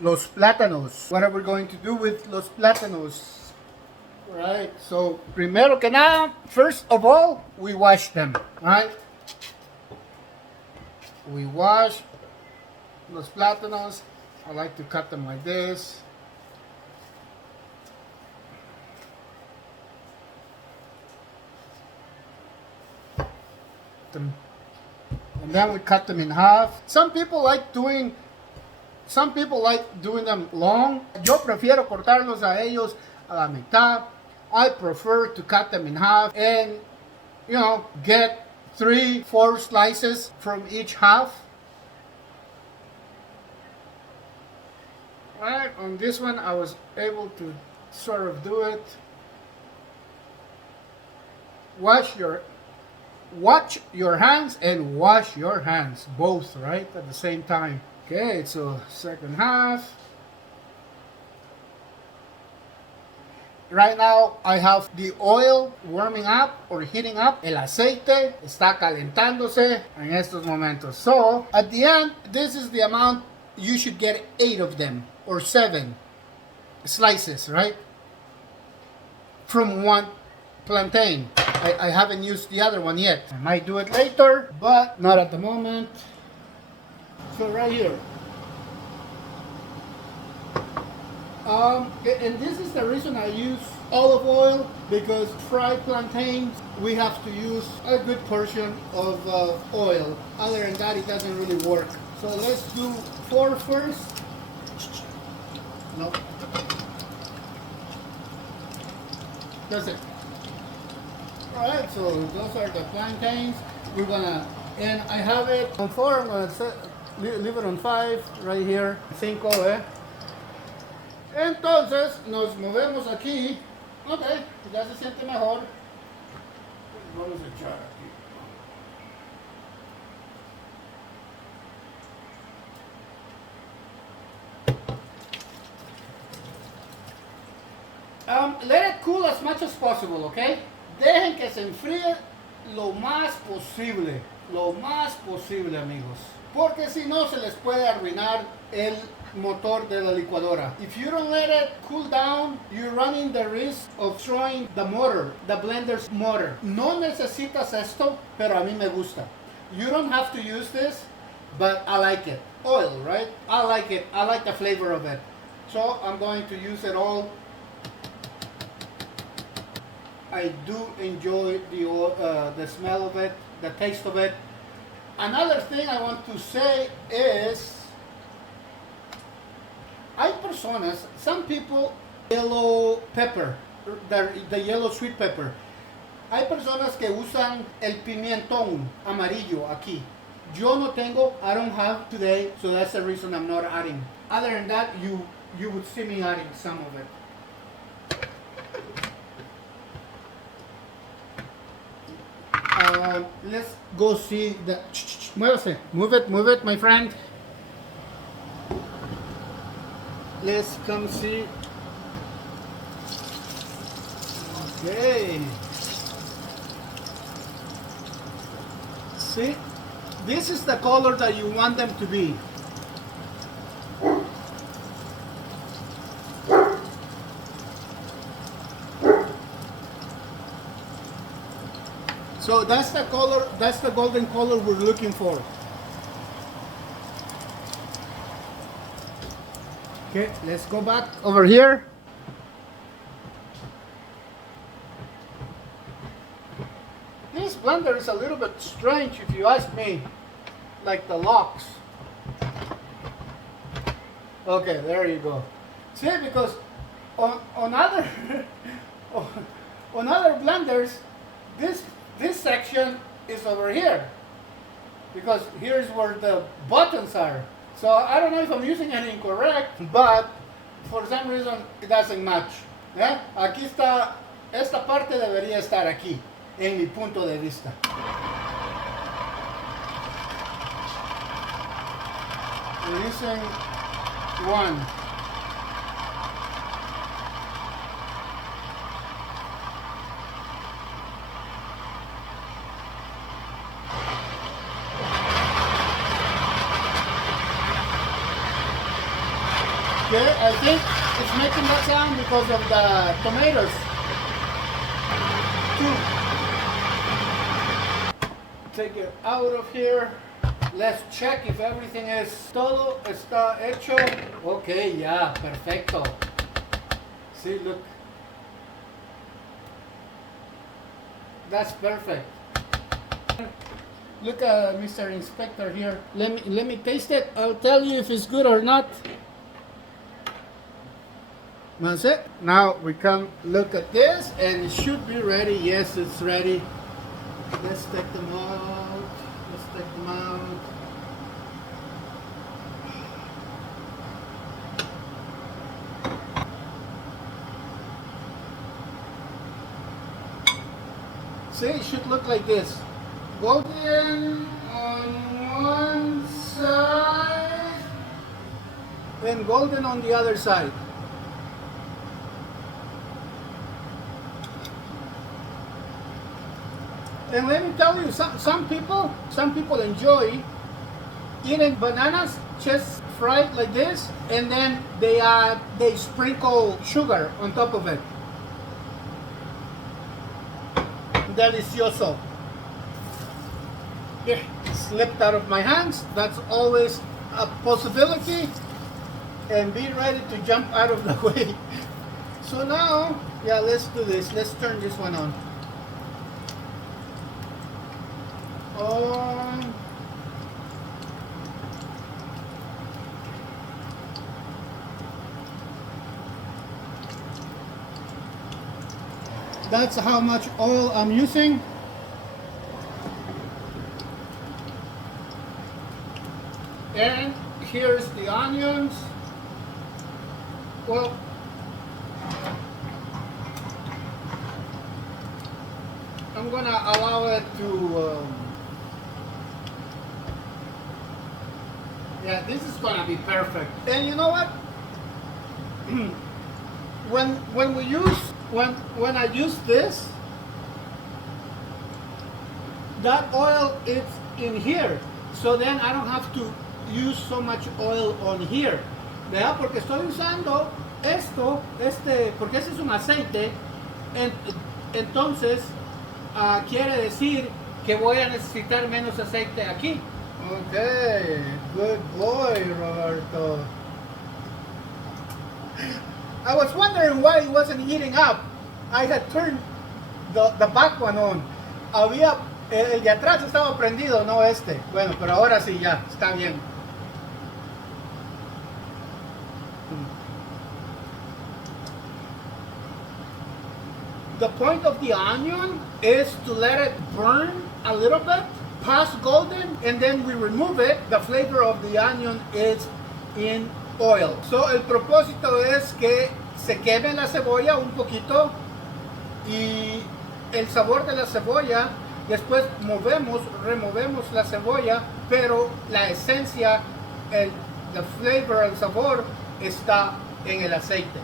los plátanos. What are we going to do with los plátanos? Right, so primero que nada, first of all, we wash them, right? We wash los plátanos. I like to cut them like this. And then we cut them in half. Some people like doing them long. Yo prefiero cortarlos a ellos a la mitad. I prefer to cut them in half and, you know, get 3-4 slices from each half. Alright, on this one I was able to sort of do it. Watch your hands and wash your hands, both, right, at the same time. Okay, so second half. Right now I have the oil warming up or heating up. El aceite está calentándose en estos momentos. So at the end, this is the amount. You should get 8 of them or 7 slices, right? From one plantain. I haven't used the other one yet. I might do it later, but not at the moment. So right here. And this is the reason I use olive oil, because fried plantains, we have to use a good portion of oil. Other than that, it doesn't really work. So let's do 4 first. No. That's it. Alright, so those are the plantains. We're gonna, and I have it on 4, I'm gonna leave it on 5, right here. 5, Entonces, nos movemos aquí. Ok, ya se siente mejor. Vamos a echar aquí. Let it cool as much as possible, okay? Dejen que se enfríe lo más posible. Lo más posible, amigos. Porque si no, se les puede arruinar el motor de la licuadora. If you don't let it cool down, you're running the risk of throwing the motor, the blender's motor. No necesitas esto, pero a mí me gusta. You don't have to use this, but I like it. Oil, right? I like it. I like the flavor of it. So I'm going to use it all. I do enjoy the smell of it, the taste of it. Another thing I want to say is, hay personas, some people, yellow pepper, the yellow sweet pepper. Hay personas que usan el pimentón amarillo aquí. Yo no tengo, I don't have today, so that's the reason I'm not adding. Other than that, you would see me adding some of it. Let's go see the. Muévase. Move it, my friend. Let's come see. Okay. See, this is the color that you want them to be. So that's the color, that's the golden color we're looking for. Okay, let's go back over here. This blender is a little bit strange if you ask me, like the locks. Okay, there you go. See, because on other on other blenders, this section is over here, because here's where the buttons are. So I don't know if I'm using it incorrect, but for some reason it doesn't match. ¿Eh? Aquí está, esta parte debería estar aquí, en mi punto de vista. We're using one. I think it's making that sound because of the tomatoes. Take it out of here. Let's check if everything is todo está hecho. Okay, yeah, perfecto. See, look. That's perfect. Look at Mr. Inspector here. Let me taste it. I'll tell you if it's good or not. That's it. Now we can look at this and it should be ready. Yes, it's ready. Let's take them out. Let's take them out. See, it should look like this. Golden on one side and golden on the other side. And let me tell you, some people enjoy eating bananas just fried like this, and then they sprinkle sugar on top of it. Delicioso. It slipped out of my hands. That's always a possibility. And be ready to jump out of the way. So now, yeah, let's do this. Let's turn this one on. That's how much oil I'm using. And here's the onions. Well, I'm gonna allow it to yeah, this is gonna be perfect. And you know what? when I use this, that oil is in here, so then I don't have to use so much oil on here, ¿verdad? Porque estoy usando porque ese es un aceite, entonces quiere decir que voy a necesitar menos aceite aquí. Okay, good boy, Roberto. I was wondering why it wasn't heating up. I had turned the back one on. El de atrás estaba prendido, no este. Bueno, pero ahora sí ya, está bien. The point of the onion is to let it burn a little bit, past golden, and then we remove it. The flavor of the onion is in oil. So el propósito es que se queme la cebolla un poquito y el sabor de la cebolla, después removemos la cebolla, pero la esencia, the flavor, el sabor está en el aceite.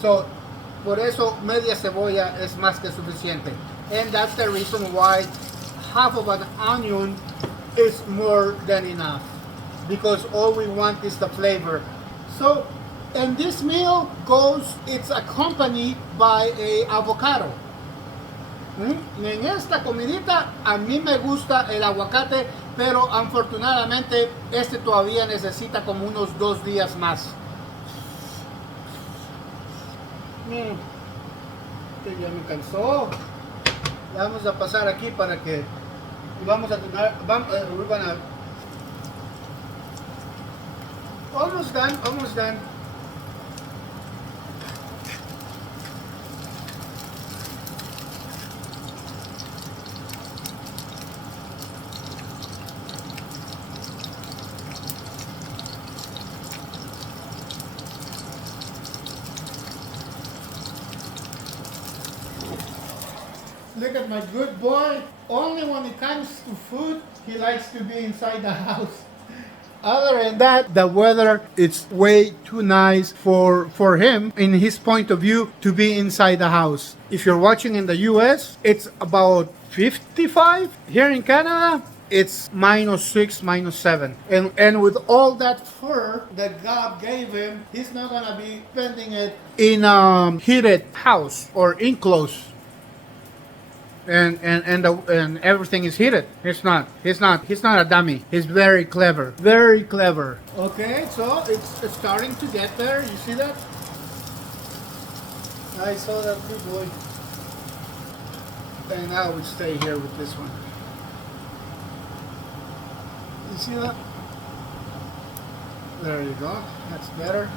So, por eso media cebolla es más que suficiente. And that's the reason why half of an onion is more than enough, because all we want is the flavor. So, and this meal it's accompanied by a avocado. En esta comidita a mí me gusta el aguacate, pero afortunadamente este todavía necesita como unos 2 días más. Este ya me cansó. Vamos a pasar aquí para que vamos a tener, we're gonna almost done. Look at my good boy. Only when it comes to food, he likes to be inside the house. Other than that, the weather, it's way too nice for him, in his point of view, to be inside the house. If you're watching in the US, it's about 55. Here in Canada, it's -6, -7. And with all that fur that God gave him, he's not gonna be spending it in a heated house or enclosed. And everything is heated. He's not a dummy. He's very clever. Very clever. Okay, so it's starting to get there. You see that? I saw that, good boy. And now we stay here with this one. You see that? There you go. That's better.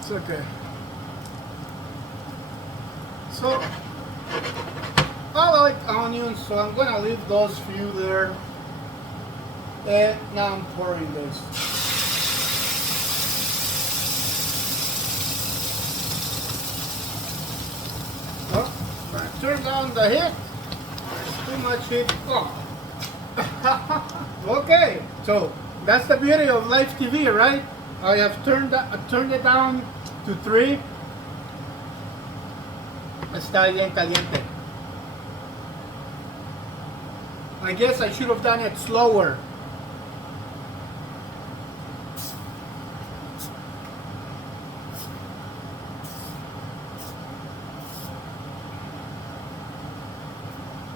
It's okay. So, I like onions, so I'm gonna leave those few there. And now I'm pouring this. Oh, turn down the heat. There's too much heat. Oh. Okay, so that's the beauty of live TV, right? I have turned it down to 3. Está bien caliente. I guess I should have done it slower.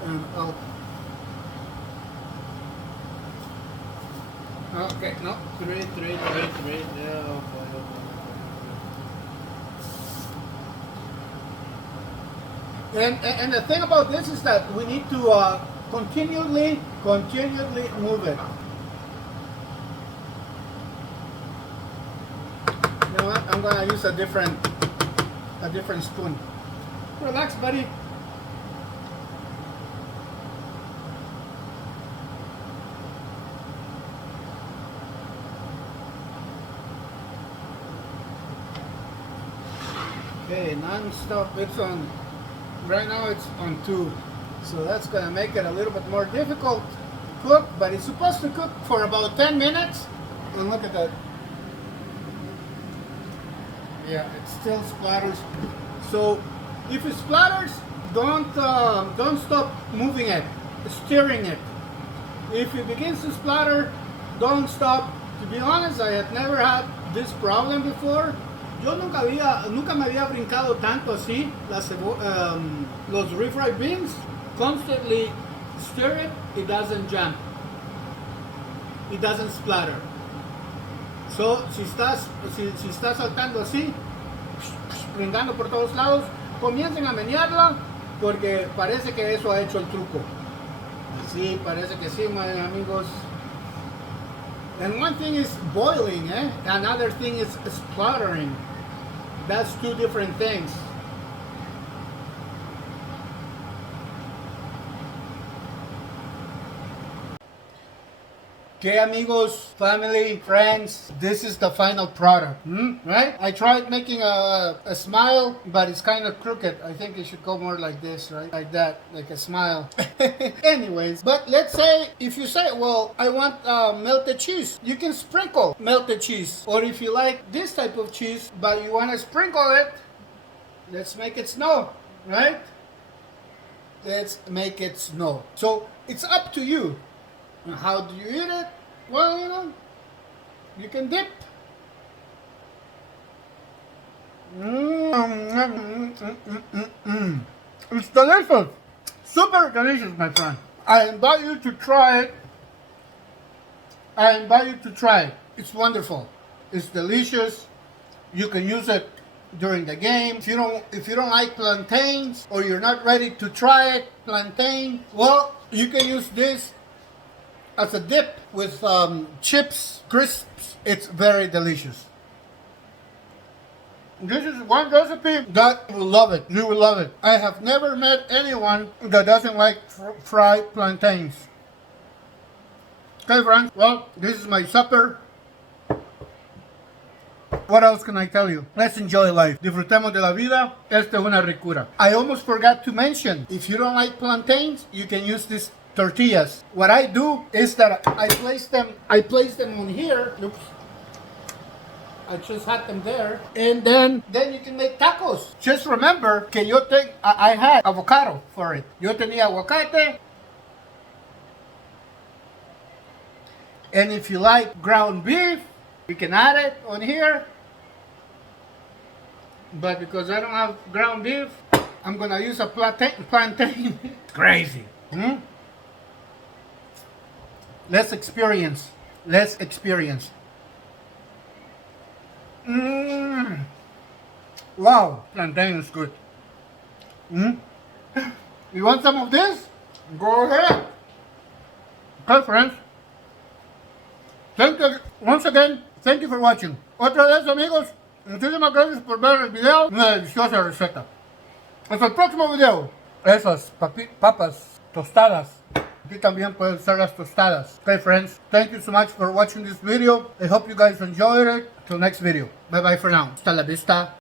And I'll... Okay, no, 3. Yeah, okay. And the thing about this is that we need to continually move it. You know what? I'm gonna use a different spoon. Relax, buddy. Okay, non-stop. It's on. Right now it's on 2, so that's gonna make it a little bit more difficult to cook, but it's supposed to cook for about 10 minutes. And look at that. Yeah, it still splatters. So if it splatters, don't stop moving it, stirring it. If it begins to splatter, don't stop. To be honest, I had never had this problem before. Yo nunca me había brincado tanto así los refrybeans. Constantly stir it, it doesn't jump. It doesn't splatter. So, si estás saltando así, brincando por todos lados, comiencen a menearla porque parece que eso ha hecho el truco. Sí, parece que sí, mis amigos. And one thing is boiling, Another thing is splattering. That's 2 different things. Okay, amigos, family, friends, this is the final product, right? I tried making a smile, but it's kind of crooked. I think it should go more like this, right? Like that, like a smile. Anyways, but let's say, if you say, well, I want melted cheese, you can sprinkle melted cheese. Or if you like this type of cheese, but you want to sprinkle it, let's make it snow, right? Let's make it snow. So it's up to you. How do you eat it? Well, you can dip. It's delicious. Super delicious, my friend. I invite you to try it. It's wonderful. It's delicious. You can use it during the game. If you don't like plantains, or you're not ready to try it, plantain, well, you can use this as a dip with chips, crisps. It's very delicious. This is one recipe that will love it. You will love it. I have never met anyone that doesn't like fried plantains. Okay, friends. Well, this is my supper. What else can I tell you? Let's enjoy life. Disfrutemos de la vida. Esta es una ricura. I almost forgot to mention, if you don't like plantains, you can use these tortillas. What I do is that I place them on here. Oops. I just had them there. And then you can make tacos. Just remember que I had avocado for it. Yo tenía aguacate. And if you like ground beef, you can add it on here. But because I don't have ground beef, I'm gonna use a plantain. Crazy. Let's experience. Wow, plantain is good. You want some of this? Go ahead. Okay, friends. Once again, thank you for watching. Otra vez, amigos, muchísimas gracias por ver el video. Una deliciosa receta. Hasta el próximo video. Esas papas tostadas. Aquí también pueden ser las tostadas. Okay, friends. Thank you so much for watching this video. I hope you guys enjoyed it. Till next video. Bye bye for now. Hasta la vista.